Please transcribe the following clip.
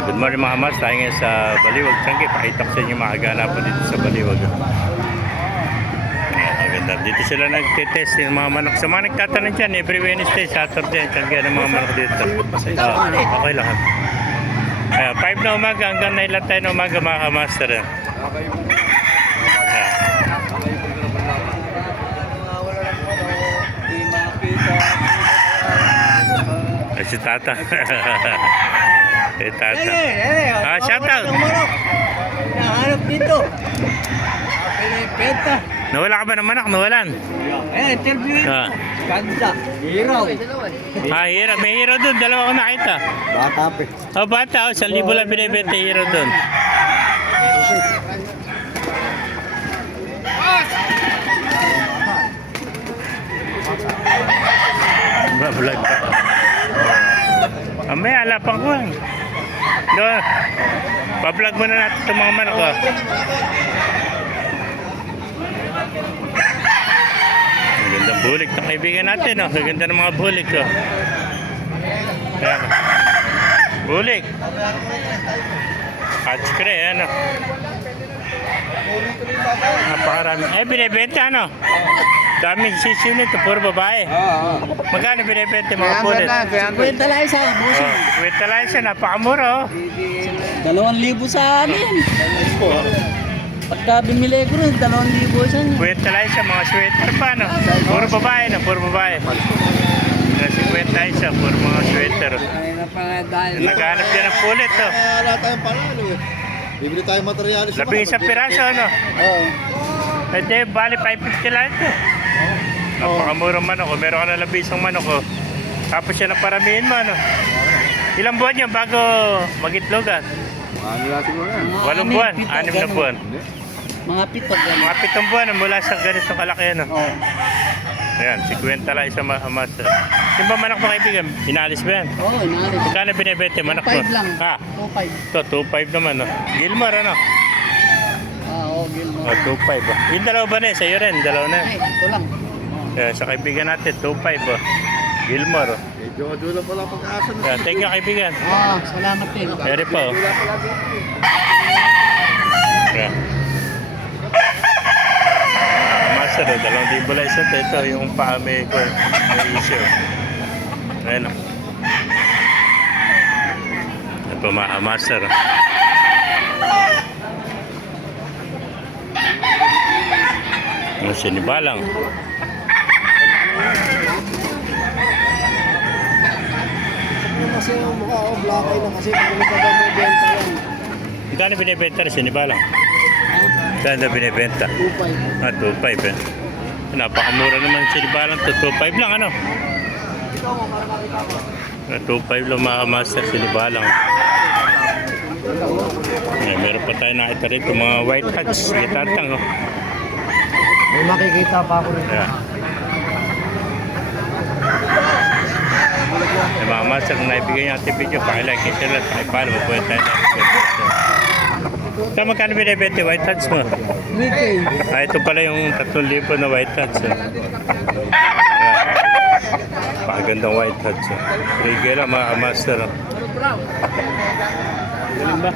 Good morning mga mas, tayo ngayon sa Baliwag. Sangke, pakita ko sa inyo mga ganapan dito sa Baliwag. Ayan, maganda. Dito sila nagtitest yung mga manok. Sa mga nagtatanong dyan, every Wednesday, Saturday, sangke ng mga manok dito. Okay lang. Ayan, 5 na umaga hanggang 9 tayo na umaga mga kamaster. Ayan. Ay, si Tata. Si Tata. Shout out. Nahanap dito. Pinipenta. Nawala ka ba ng manok? Nawalan? Interview yun. Ah. Ganda. Hiraw. Hero. May hero doon. Dalawa ko nakita. Bata pe. Oh, bata. 1,000 lang binibenta hero doon. Vlog pa. May alapang ko. Doon. Pa-vlog muna natin itong mga manok ko. Ang gandang bulik ng kaibigan natin. Oh. Ang ganda ng mga bulik ko. Ayan. Bulik. Hatchcray. Ano. Napakarami. Binibenta ano? Daming sisiw nito, puro babae. Magkano binibenta mga pulit? Kwenta lang isa. Kwenta lang siya, napakamura. 2,000 sa amin. Pagka bimili ko rin, 2,000 sa amin. Kwenta lang siya, mga sweater pa, no? Puro babae na, puro babae. Kasi kwenta siya, puro mga sweater. Naghanap din ng pulit, oh. Wala tayong panalo eh. Bibili tayong materialis. 11 piraso, ano? Oo. Ito, bali 550 lang ito. Napakamurang manok, oh. Meron ka na 11 manok, oh. Tapos siya na paramihin mo, ano? Ilang buwan yan bago mag-itlogan? Ano lang siguro yan? 8 buwan, 6 na buwan. Mga 7 Mga 7 buwan mula sa ganitong kalaki, ano? Oo. Ayan, 50 lang isang master. Yung ba manok mo kaibigan? Inalis ba yan? Oo, inalis. Magkano binibenta yung manok mo? 2,500 lang. Ha? 2,500. Ito, 2.5 naman, no? Gilmore, ano? Oo, Gilmore. O, 2.5, oh. Yung dalawa ba na eh? Sa'yo rin, dalawa na. Ay, ito lang. Kaya sa kaibigan natin, 2.5, oh. Gilmore, oh. Eh, Jojo lang pala pag-asa na. Kaya, thank you kaibigan. Oo, salamat din. Very pa, oh. Wala pala dito eh. Kaya. Master, oh. 2,000 lang isa. Ito, yung paame ko, may issue. Ayan, oh. Ito pa, master, oh. Ang sinibalang. Kasi yung mukha ko, black eye na kasi kung ano pa ba may benta yan. Magkano binibenta rin sinibalang? Magkano binibenta? 2,500. 2.5 eh. Napakamura naman sinibalang to. 2.5 lang ano? 2.5 lang mga master sinibalang. Meron pa tayo nakita rito mga white hats. Itatang oh. May makikita pa ako rin. Yeah. Mga master, kung naibigay yung ating video, pakilike, share lang, pakipalo, magpuhin tayo na. Ito, magkano binibenta white hats mo? 3K. Ito pala yung 3,000 na white hats. Pakagandang white hats. 3K lang mga master. Galing ba?